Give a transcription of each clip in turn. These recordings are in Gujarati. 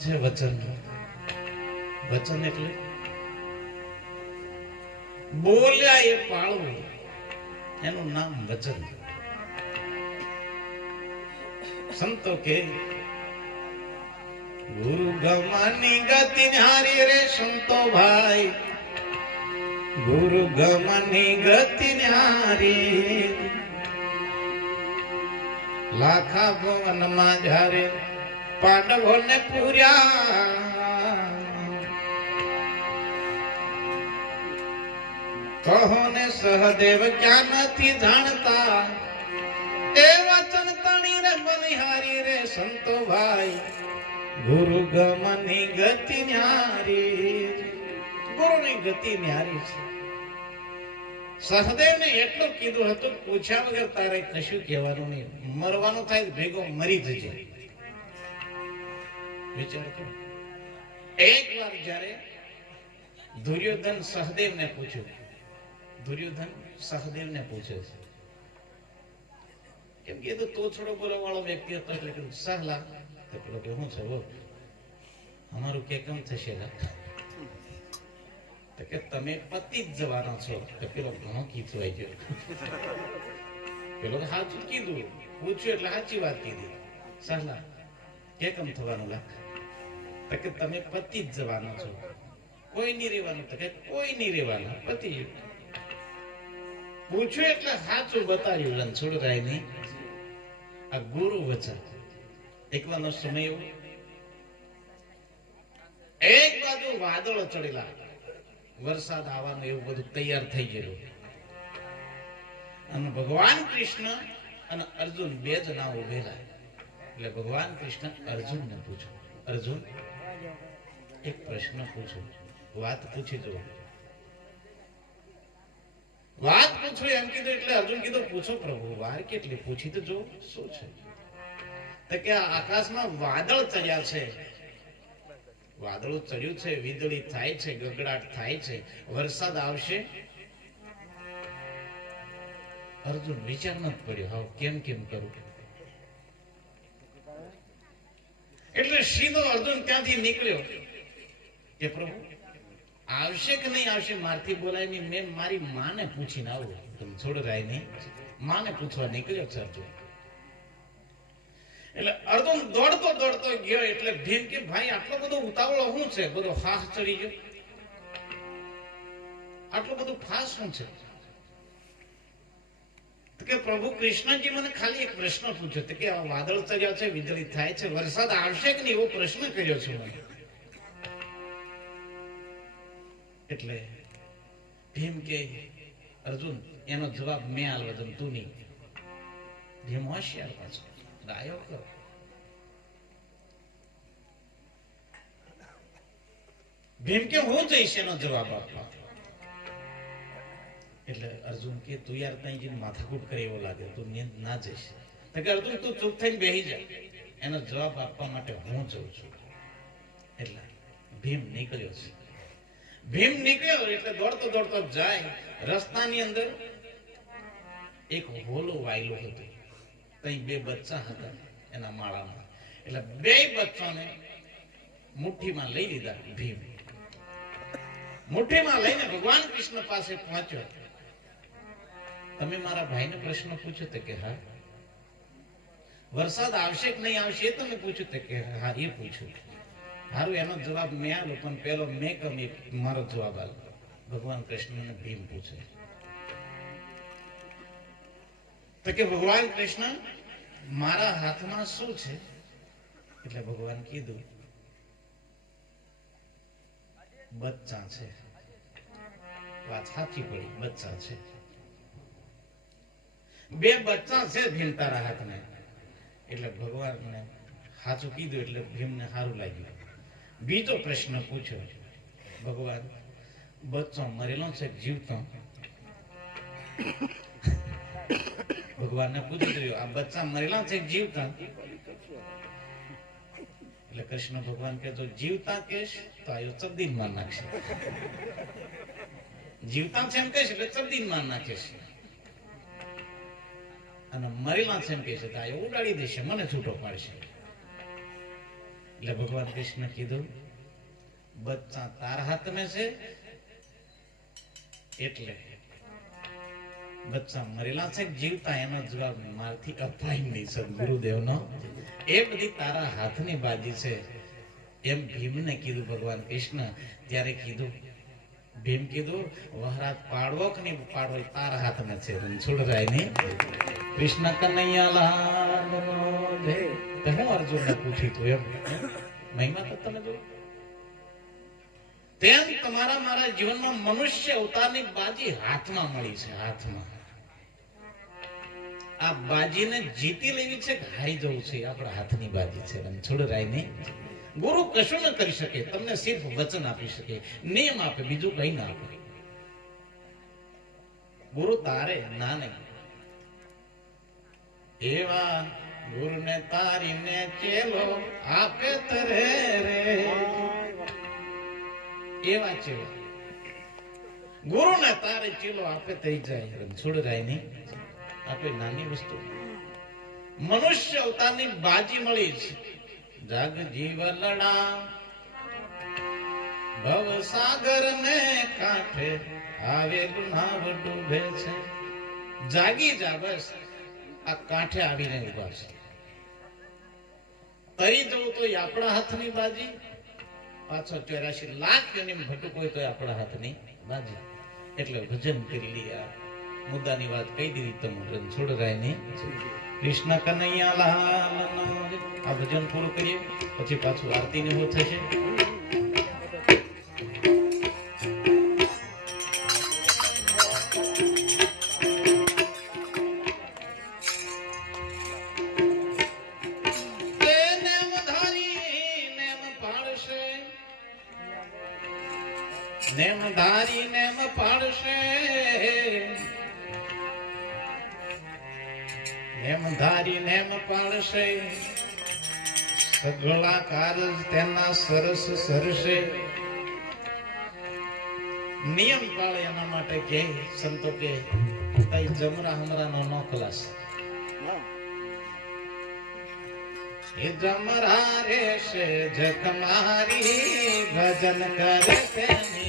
છે વચન. વચન એટલે બોલ્યા એ પાળવું, એનું નામ વચન. સંતો કે ગુરુ ગમની ગતિ હારી રે સંતો ભાઈ, ગુરુ ગમની ગતિ હારી. લાખા ભવન માં જ્યારે પાંડવો ને પૂર્યા, કહો ને સહદેવ ક્યાં નથી જાણતા, એ વચન તણી રે બલિહારી રે સંતો ભાઈ, ગુરુ ગમની ગતિ ન્યારી. ગુરુની ગતિ ન્યારી છે. સહદેવ ને એટલું કીધું હતું, પૂછ્યા વગર તારે કશું કહેવાનું નહીં, મરવાનું થાય ભેગો મરી જજે. વિચાર કરો. એક વાર જ્યારે દુર્યોધન સહદેવ ને પૂછ્યું, દુર્યોધન સહદેવ ને પૂછે છે, કેમ કે તો થોડો બોલો વાળો વ્યક્તિ હતો, એટલે કીધું સહલા, તો પેલો કે હું છે અમારું કે કેમ થશે? તો કે તમે પતિ જ જવાના છો. તો પેલો ઘણો કીધું આવી ગયો. પેલો સાચું કીધું, પૂછ્યું એટલે સાચી વાત કીધી. સહલા કે કેમ થવાનું? લાખ તો કે તમે પતિ જ જવાના છો, કોઈ નહીં રહેવાનું. તો કે કોઈ નહીં રહેવાનું, પતિ. પૂછ્યું એટલે સાચું બતાવ્યું. રણછોડરાય ની આ ગુરુ વચન. એકવાનો સમય એવો, એક બાજુ વાદળો ચડેલા, વરસાદ આવવાનું એવું બધું તૈયાર થઈ ગયેલું, અને ભગવાન કૃષ્ણ અને અર્જુન બે જણા ઉભેલા. એટલે ભગવાન કૃષ્ણ અર્જુન ને પૂછો, અર્જુન એક પ્રશ્ન પૂછો, વાત પૂછી દો. વાત પૂછો એમ કીધું એટલે અર્જુન કીધું પૂછો પ્રભુ, વાર કેટલી, પૂછી તો જો શું છે. તો કે આકાશમાં વાદળ ચડ્યા છે, વાદળું ચડ્યું છે, વીજળી થાય છે, ગગડાટ થાય છે, વરસાદ આવશે. અર્જુન વિચારમાં જ પડ્યો, હા કેમ કેમ કરું. એટલે સીધો અર્જુન ત્યાંથી નીકળ્યો કે પ્રભુ આવશે કે નહીં આવશે, મારથી બોલાય નહીં, મેં મારી માને પૂછીને આવું. તમે છોડ રાય નહીં, માને પૂછવા નીકળ્યો છે અર્જુન. એટલે અર્જુન દોડતો દોડતો ગયો. એટલે ભીમ કે ભાઈ આટલો બધો ઉતાવળો શું છે, બધો ફાસ ચડી ગયો, આટલું બધું ફાસ શું છે? કે પ્રભુ કૃષ્ણજી મને ખાલી એક પ્રશ્ન પૂછ્યો, તો કે વાદળ ચડ્યા છે, વીજળી થાય છે, વરસાદ આવશે કે નહીં એવો પ્રશ્ન કર્યો છે મને. એટલે ભીમ કે અર્જુન એનો જવાબ મેં આલવા દઉં, તું નહીં. ભીમ હોશિયાર પાછો ડાયો કરો. ભીમ કે હું જઈશ એનો જવાબ આપવા. એટલે અર્જુન કે તું યાર ત્યાં જઈને માથાકૂટ કરે એવો લાગે, તું ના જઈશ. તો કે અર્જુન તું ચૂપ થઈને બેસી જા, એનો જવાબ આપવા માટે હું જઉં છું. એટલે ભીમ નીકળ્યો છે. ભીમ નીકળ્યો એટલે દોડતો દોડતો જાય. રસ્તાની અંદર એક હોલો વાયલો હતો, ત્યાં બે બચ્ચા હતા એના માળામાં. એટલે બે બચ્ચાને મુઠ્ઠીમાં લઈ લીધા. ભીમ મુઠ્ઠીમાં લઈને ભગવાન કૃષ્ણ પાસે પહોંચ્યો. તમે મારા ભાઈને પ્રશ્ન પૂછ્યો? તો કે હા. વરસાદ આવશે કે નહીં આવશે એ તમે પૂછ્યું? તો કે હા એ પૂછ્યું. હારું એનો જવાબ મેં આલો, પણ પેલો મેં કમી મારો જવાબ આલો. ભગવાન કૃષ્ણને ભીમ પૂછે. તો કે ભગવાન કૃષ્ણ મારા હાથમાં શું છે? એટલે ભગવાન કીધું બચ્ચા છે. વાત સાચી પડી, બચ્ચા છે. બે બચ્ચા છે ભીમ તારા હાથમાં. એટલે ભગવાનને સાચું કીધું એટલે ભીમને સારું લાગ્યું. બીજો પ્રશ્ન પૂછ્યો, ભગવાન બચ્ચો મરેલો છે જીવતો? ભગવાનને પૂછ્યું આ બચ્ચા મરેલા છે જીવતા? એટલે કૃષ્ણ ભગવાન કે તો જીવતા કેશ તો આયો ચબદીન માર નાખશે. જીવતા છે એમ કહેશે એટલે ચબદીન માર નાખશે, અને મરેલા છે એમ કહેશે તો આયો ઉડાડી દેશે, મને છૂટો પાડશે. એટલે ભગવાન કૃષ્ણ કીધું બચ્ચા તારા હાથ में છે એટલે બચ્ચા મરેલા છે જીવતા એનો જવાબ મારથી અપાય નહીં સદગુરુદેવનો એ બધી તારા હાથની બાજી છે એમ ભીમને કીધું ભગવાન કૃષ્ણ ત્યારે કીધું ભીમ કીધું વહરાત પાડવો કે નહીં પાડવો તારા હાથમાં છે રણછોડરાય ની કૃષ્ણ કનૈયા લાલનો જય તો હું અર્જુનને પૂછ્યું તું એમ મહિમા તો તમે જો તેમ તમારા મારા જીવનમાં મનુષ્ય અવતારની બાજી હાથમાં મળી છે હાથમાં આ બાજીને જીતી લેવી છે કે હારી જવું છે આપણા હાથની બાજી છે રણછોડરાય ની ગુરુ કશું ન કરી શકે તમને સિર્ફ વચન આપી શકે નિયમ આપે બીજું કઈ ના આપે ગુરુ તારે ના નહીં એવા ગુરુને તારીને ચેલો આપે તરે રે એવા ચેલો ગુરુને તારે ચેલો આપે થઈ જાય રણછોડરાય ની આપે નાની વસ્તુ મનુષ્ય અવતારની બાજી મળી છે જગ જીવ લડા ભવ સાગર ને કાંઠે આવે ગુનાવ ડૂબે છે જાગી જા બસ આ કાંઠે આવીને ઉભા છે તરી જવું તો આપણા હાથની બાજી પાછો 84 લાખ એની ભટુક હોય તો આપણા હાથની બાજી એટલે ભજન કરી લીયા મુદ્દાની વાત કહી દીધી તમે રણછોડરાય ને કૃષ્ણ કનૈયા લાલ આ ભજન પૂરું કરીએ પછી પાછું આરતી ને એવું થશે નેમ ધારી નેમ પાડશે નેમ ધારી નેમ પાડશે સગળા કારજ તેના સરસ સરસે નિયમ પાળે એના માટે કે સંતો કે તઈ જમરા હમરા નો ખલાસ એ જમરા રે છે જખ મારી ભજન કરે તેની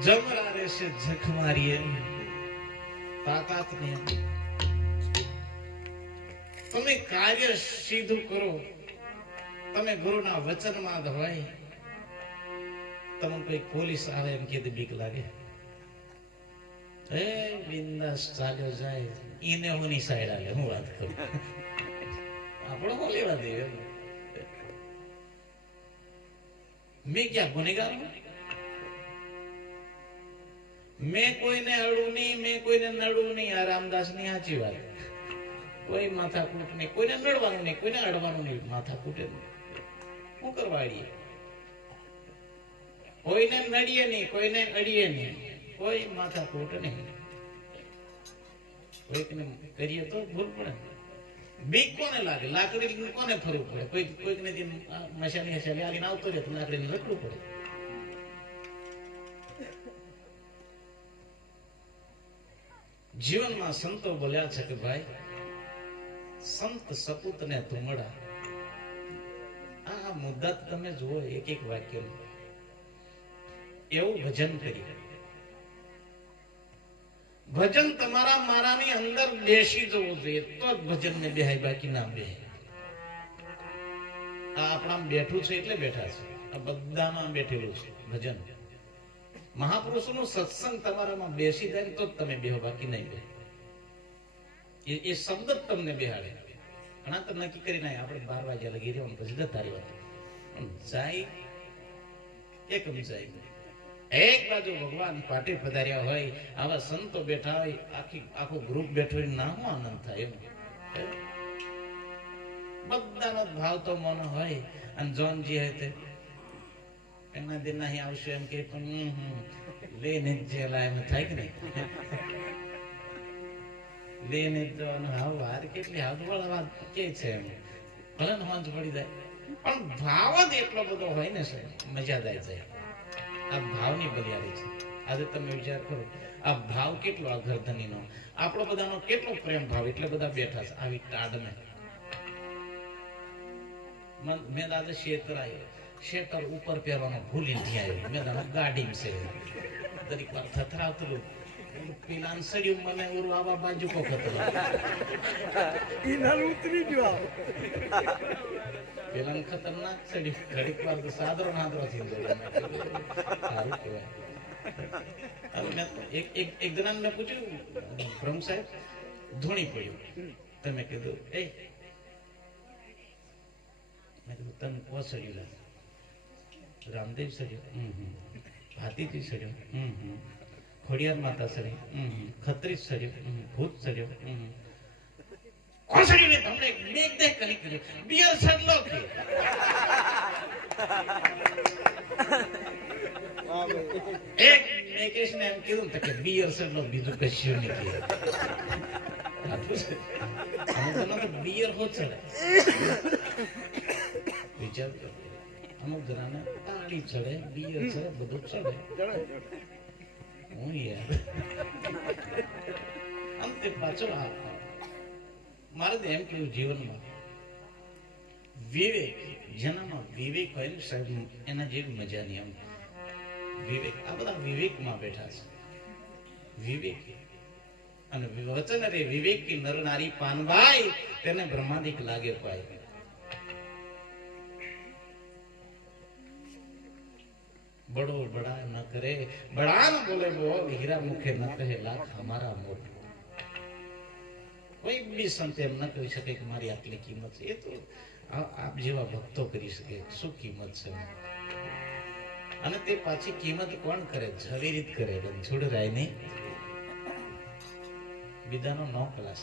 જમરા રહેશે જખ મારી તાકાત ને તમે કાર્ય સીધું કરો તમે ગુરુના વચનમાં હોય તમને કોઈ પોલીસ આવે એમ કે બીક લાગે એ બિંદાસ ચાલ્યો જાય ઈને હોની સાઈડ આવે હું વાત કરું આપણો હું લેવા દે મેં ક્યાં ગુનેગાર મેં કોઈને અડું નહીં મેં કોઈને નડું નહીં આ રામદાસ ની સાચી વાત કોઈ માથાકૂટ નહીં કોઈને નડવાનું નહીં કોઈને અડવાનું નહીં માથાકૂટે શું કરવાડીએ કોઈને નડીએ નહીં કોઈને અડીએ નહીં કોઈ માથાકૂટ નહીં કોઈકને કરીએ તો ભૂલ પડે બીક કોને લાગે લાકડી કોને ફરવું પડે કોઈકને મશાની હશાલી આવીને આવતો રહે તો લાકડીને રખડવું પડે જીવનમાં સંતો બોલ્યા છે કે ભાઈ સંત સપૂત ને ધુમડા આ મુદ્દા તમે જુઓ એક એક વાક્ય એવું ભજન કરી ભજન તમારા મારાની અંદર બેસી જવું જોઈએ તો જ ભજન ને બેહાય, બાકી ના બેહાય. આ આપણા બેઠું છે એટલે બેઠા છે, આ બધામાં બેઠેલું છે ભજન. મહાપુરુષોનો સત્સંગ તમારામાં બેસી જાય તો જ તમે બેહો, બાકી નહીં બે. એ શબ્દ જ તમને બેહાડે. ઘણા તો નક્કી કરી નાય આપણે 12 વાગ્યા લગી રહેવાનું, પછી જતા રહેવાનું. જાય એકમ જાય. એક બાજુ ભગવાન પાટે પધાર્યા હોય, આવા સંતો બેઠા હોય, આખું ગ્રુપ બેઠો હોય, ના હું આનંદ થાય એમ. બધાનો ભાવ તો મન હોય. અને જોનજી હોય તે એના દિન નહીં આવશે એમ કે પણ લઈને જ જેલા એમ થાય કે નહીં? લઈને જ જવાનું. હાવ વાર કેટલી હાથ વાત કે છે એમ, ભલે વાંચ પડી જાય પણ ભાવ જ એટલો બધો હોય ને છે, મજા જાય છે. આ ભાવની બલિયારી છે. આજે તમે વિચાર કરો, આ ભાવ કેટલો, આ ગરધનીનો આપણો બધાનો કેટલો પ્રેમ ભાવ, એટલે બધા બેઠા છે આવી ટાઢને. મેં આજે શેતર ઉપર પહેરવાનો ભૂલી આવ્યો. મેં ગાડી છે દરેક વાર થથરાવતું પેલા સડ્યું મને ઓરું આવા બાજુ કો પેલા ખતરનાક સડ્યું. ઘડીક વાર તો સાદરો નાદરો થઈ ગયો. સારું કહેવાય. એક જણા મેં પૂછ્યું, બ્રહ્મ સાહેબ ધૂણી પડ્યું, તમે કીધું એ તમે કોણ સડ્યું? રામદેવ સડ્યું, ભાતીજી સડ્યું, ખોડિયાર માતા સડી, ખત્રી સડ્યું, ભૂત સડ્યું, કોણ સડ્યું? ને તમને મેઘ દેખ કરી કર્યું બિયર સડલો કે એક મેકેશ ને એમ કીધું કે બિયર સડલો, બીજું કશું નહીં કીધું. બિયર હો ચડે. વિચાર કરો, અમુક જણાને તાળી ચડે, બિયર ચડે, બધું ચડે. હું યાર આમ તે પાછો મારે તો એમ કેવું, જીવનમાં વિવેક, જેનામાં વિવેક હોય ને સાહેબ, એના જેવી મજા નહીં. આમ વિવેક, આ બધા વિવેકમાં બેઠા છે. વિવેક અને વચન રે વિવેક કી નર નારી પાનભાઈ, તેને બ્રહ્માદિક લાગે પાય. बड़ो बड़ा न करे, बड़ा न बोले बोल, हीरा मुखे न कहे लाख हमारा मोट. कोई भी संत एम न કરી શકે કે મારી આટલી કિંમત છે. એ તો આપ જેવા ભક્તો કરી શકે. શું કિંમત છે? અને તે પાછી કિંમત કોણ કરે? ઝવેરીત કરે, રણછોડ રાય ની વિદાનો નો ક્લાસ.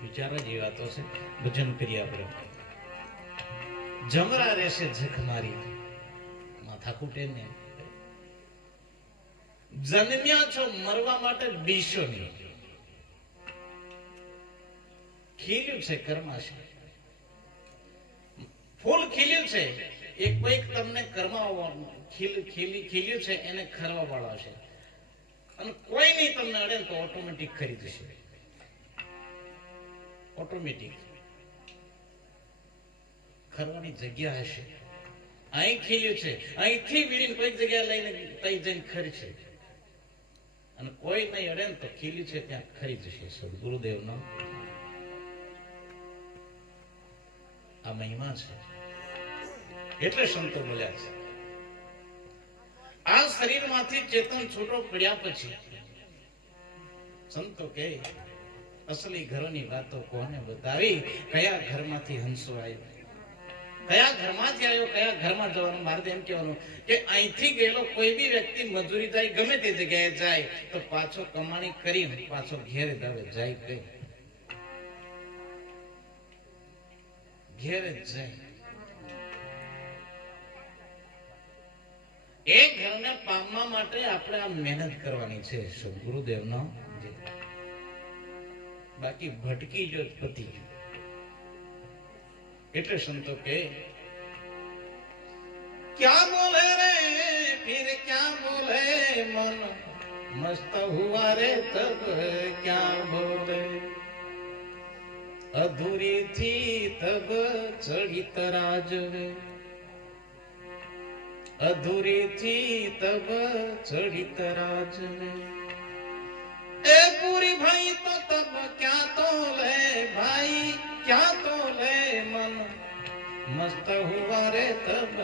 વિચારો જેવી વાતો છે. ભજન કરી આપણે. જમરા રહેશે જખ મારી, ઠાકુટે ને જન્મ્યા છો મરવા માટે બીશો નહીં. ખીલ્યું છે કર્માશય, ફૂલ ખીલ્યું છે. એક કોઈક તમને ખીલ્યું છે એને ખરવા વાળો છે. અને કોઈ નહીં તમને અડે તો ઓટોમેટિક ખરીદશે. ઓટોમેટિક ખરવાની જગ્યા હશે. અહીં ખીલ્યું છે, અહીંથી વીડીને કોઈક જગ્યાએ લઈને તઈ જઈને ખરીદશે. અને કોઈ નહીં અડે ને તો ખીલ્યું છે ત્યાં ખરીદશે. સદગુરુદેવનો આ મહિમા છે. એટલે સંતો બોલ્યા છે, આ શરીરમાંથી ચેતન છૂટો પડ્યા પછી સંતો કે અસલી ઘરોની વાતો કોને બતાવી? કયા ઘરમાંથી હંસો આવ્યો, કયા ઘરમાંથી આવ્યો, કયા ઘરમાં જવાનું? મારે એમ કહેવાનું કે અહીંથી ગયેલો કોઈ બી વ્યક્તિ મજૂરી થાય, ગમે તે જગ્યાએ જાય તો પાછો કમાણી કરીને પાછો ઘેરે આવે. જાય કઈ ઘેરે જાય. એ ઘરને પામવા માટે આપણે આ મહેનત કરવાની છે. ગુરુદેવનો બાકી ભટકી જો પતિ. એટલે સંતો કે क्या बोले रे फिर क्या बोले मन मस्त हुआ रे तब क्या बोले अधूरी थी तब चढ़ी तराज वे अधूरी थी तब चढ़ी तराज वे મસ્ત હુઆ રે તબ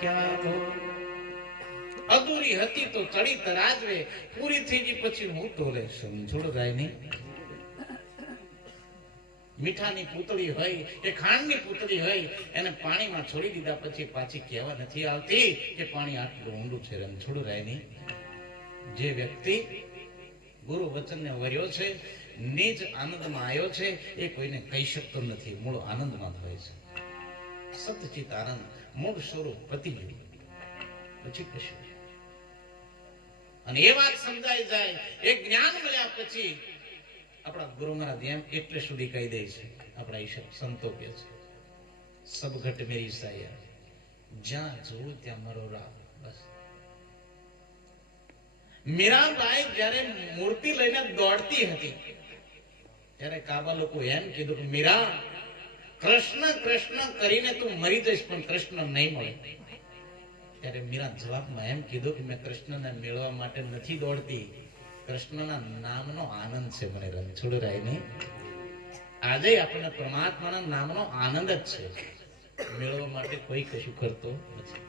ક્યા હો. અધૂરી હતી તો ચડી તરાજવે, પૂરી થઈ ગઈ પછી હું તો રે સમજોડ જાય નહીં. મીઠાની પૂતળી હોય કે ખાંડની પૂતળી હોય એને પાણીમાં છોડી દીધા પછી પાછી કહેવા નથી આવતી કે પાણી આટલું ઊંડું છે, રણછોડ રાય નહીં. જે વ્યક્તિ ગુરુ વચનને વર્યો છે, નિજ આનંદમાં આવ્યો છે, એ કોઈને કહી શકતો નથી. મૂળ આનંદમાં હોય છે, સતચિત આનંદ, મૂળ સ્વરૂપ પતી ગયું પછી કશું. અને એ વાત સમજાઈ જાય, એ જ્ઞાન મળ્યા પછી આપણા ગુરુ મહારાજ એમ એટલે સુધી કહી દે છે, આપણા ઈશ્વર સંતો કે છે, સબ ઘટ મેરી સાયા, જ્યાં જોઉં ત્યાં મારો રામ. બસ મીરાબાઈ જ્યારે મૂર્તિ લઈને દોડતી હતી ત્યારે કાબા લોકો એમ કીધું કે મીરા, કૃષ્ણ કૃષ્ણ કરીને તું મરી જઈશ પણ કૃષ્ણ નહીં મળે. ત્યારે મીરા જવાબમાં એમ કીધું કે મેં કૃષ્ણને મેળવવા માટે નથી દોડતી, કૃષ્ણના નામનો આનંદ છે મને, રણછોડ રાય નહીં. આજે આપણને પરમાત્માના નામનો આનંદ જ છે, મેળવવા માટે કોઈ કશું કરતો નથી.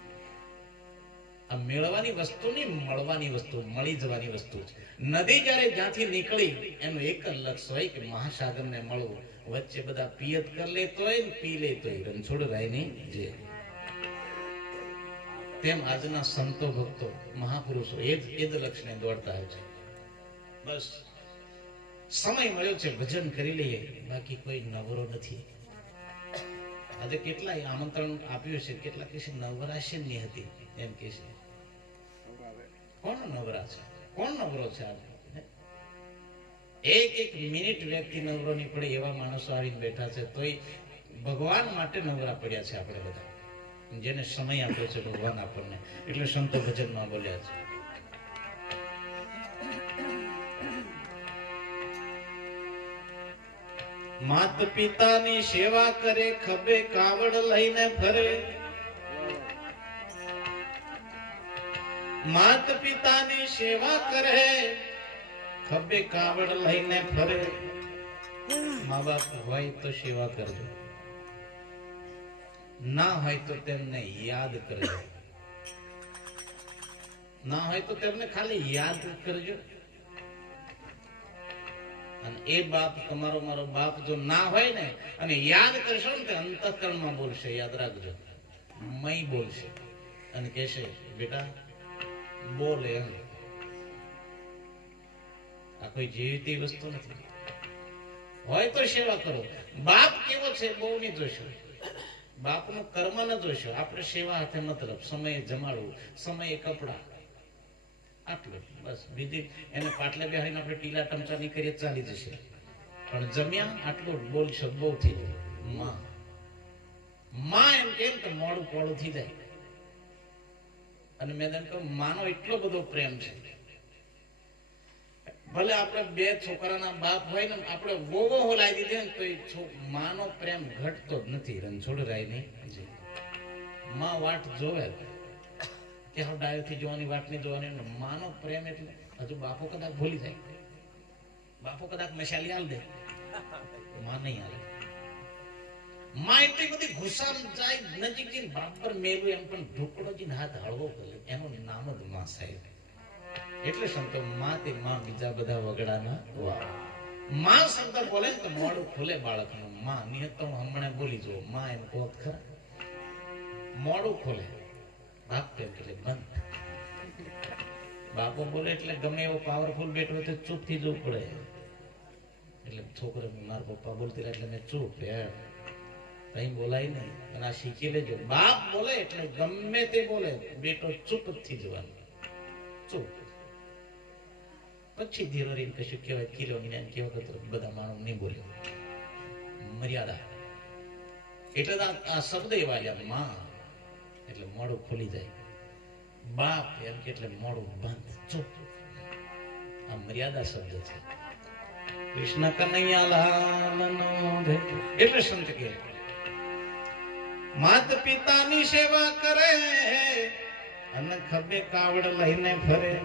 આ મેળવાની વસ્તુ નહીં, મળવાની વસ્તુ, મળી જવાની વસ્તુ છે. નદી જ્યારે જ્યાંથી નીકળી એનું એક જ લક્ષ્ય હોય કે મહાસાગરને મળવું. વચ્ચે બધા પિયત કરી લેતોય ને પી લેતોય, રણછોડ રાય નહીં. જે તેમ આજના સંતો ભક્તો મહાપુરુષો એ જ લક્ષ્યને દોડતા હોય છે. બસ સમય મળ્યો છે, ભજન કરી લઈએ, બાકી કોઈ નવરો નથી. આજે કેટલાય આમંત્રણ આપ્યું છે, કેટલા કે છે નવરાશે ની હતી એમ કે છે. કોણ નવરા છે, કોણ નવરો છે? એક મિનિટ વ્યક્તિ નવરો નહીં પડે એવા માણસો આવીને બેઠા છે, તોય ભગવાન માટે નવરા પડ્યા છે આપણે બધા. જેને સમય આપ્યો છે ભગવાન આપણને, એટલે સંતો ભજનમાં બોલ્યા છે. માત પિતાની સેવા કરે, ખભે કાવડ લઈને ફરે. માત પિતાની સેવા કરે, ખભે કાવડ લઈને ફરે. મા બાપ હોય તો સેવા કરજો, ના હોય તો તેમને યાદ કરજો. ના હોય તો તેમને ખાલી યાદ કરજો. અને એ બાપ તમારો મારો બાપ જો ના હોય ને અને યાદ કરશો ને, અંતઃકરણમાં બોલશે, યાદ રાખજો, મય બોલશે અને કહેશે બેટા બોલે. એમ આ કોઈ જીવતી વસ્તુ નથી. હોય તો સેવા કરો. બાપ કેવો છે બહુ નહીં જોશો, બાપનું કર્મ ન જોશો. આપણે સેવા હાથે મતલબ, સમયે જમાડવું, સમયે કપડા, આટલું બસ. બીજી એને પાટલે બેહાડીને આપણે ટીલા ટમચા ની કરીએ ચાલી જશે, પણ જમ્યા આટલું બોલશો બહુ થઈ જાય. માં એમ કેમ તો મોડું પોળું થઈ જાય. અને મેં તેમ કહું માનો એટલો બધો પ્રેમ છે. ભલે આપણે બે છોકરાના બાપ હોય ને, આપણે વોવો હોલાઈ દીધે ને તો માનો પ્રેમ ઘટતો જ નથી. રણછોડ રાય નહીં. માં વાટ જોવે કે હવે ડાયોથી જોવાની વાત નહીં જોવાની. માનો પ્રેમ એટલે હજુ બાપો કદાચ ભૂલી જાય, બાપો કદાચ મશાલી હાલ દે, માં નહીં હાલે. માં એટલી બધી ગુસ્સામાં જાય, નજીક જઈને બાપ પર મેલું એમ પણ ઢોકળો જઈને હાથ હળવો કરે, એનું નામ જ માં સાહેબ. એટલે સંતો માં તે માં, બીજા બધા વગડાના વાવ. માં શબ્દ બોલે ને તો મોડું ખુલે બાળકનું. માં નિયત તો હું હમણાં બોલી જુઓ, માં એમ કહો ખરા, મોડું ખોલે. બાપ એટલે બંધ. બાપો બોલે એટલે ગમે એવો પાવરફુલ બેઠો હોય તો ચૂપ થઈ જવું પડે. એટલે છોકરો મારા પપ્પા બોલતી રહ્યા એટલે મેં ચૂપ, એમ કઈ બોલાય નહીં. અને આ શીખી લેજો, બાપ બોલે એટલે ગમે તે બોલે બેટો ચૂપ જ થઈ જવાનું, ચૂપ. પછી ધીરો રહીને કશું કહેવાય, કિલો જ્ઞાન કેવા કરતો બધા માણસ નહીં બોલ્યો. મર્યાદા. એટલે આ શબ્દ એવા આવ્યા, માં એટલે મોડું ખુલી જાય, બાપ એમ કે એટલે મોડું બંધ, ચૂપ. આ મર્યાદા શબ્દ છે. કૃષ્ણ કનૈયા લાલનો ભે. એટલે સંત કે માત પિતાની સેવા કરે અને ખભે કાવડ લઈને ફરે.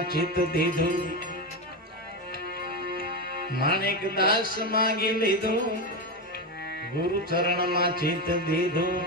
માં ચિત દીધું, માણેક દાસ માંગી લીધું, ગુરુ ચરણ માં ચિત દીધું.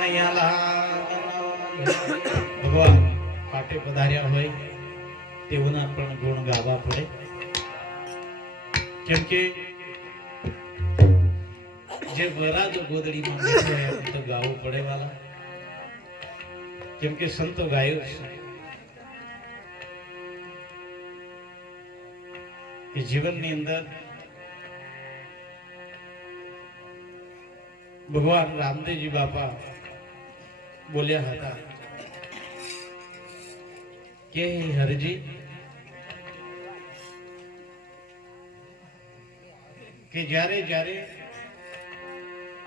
કનૈયાલાલ ભગવાન પાટે પધાર્યા હોય તેઓના પણ ગુણ ગાવા પડે, કેમ કે જે વરાજ ગોદડીમાં બેઠો હોય એમ તો ગાવું પડે વાલા, કેમ કે સંતો ગાયો છે કે જીવનની અંદર ભગવાન રામદેવજી બાપા બોલ્યા હતા કે હરજી કે જ્યારે જ્યારે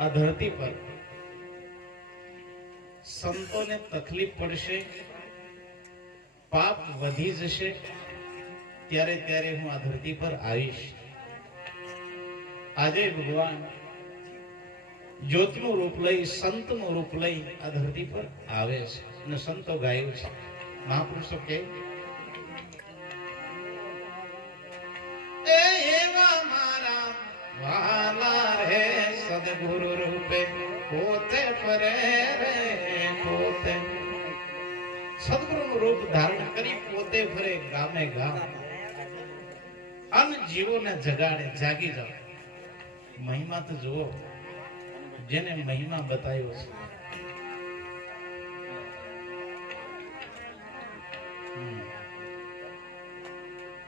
આ ધરતી પર સંતોને તકલીફ પડશે, પાપ વધી જશે, ત્યારે ત્યારે હું આ ધરતી પર આવીશ. આજે ભગવાન જ્યોતનું રૂપ લઈ, સંતનું રૂપ લઈ આ ધરતી પર આવે છે અને સંતો ગાયું છે. મહાપુરુષો કે એવા મારા વાલા રે સદગુરુ રૂપે પોતે ફરે રે પોતે. સદગુરુનું રૂપ ધારણ કરી પોતે ફરે ગામે ગામ અને જીવોને જગાડે. જાગી જાઓ, મહિમા તો જુઓ, જેને મહિમા બતાવ્યો છે.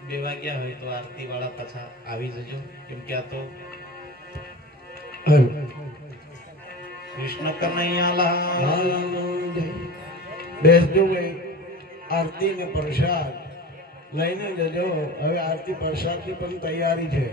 બે વાગ્યા હોય તો આરતી વાળા પાછા આવી જજો, કેમ કે આ તો કૃષ્ણ કનૈયાલાલ. બેસજો ભાઈ, આરતી ને પ્રસાદ લઈને જજો. હવે આરતી પ્રસાદ ની પણ તૈયારી છે.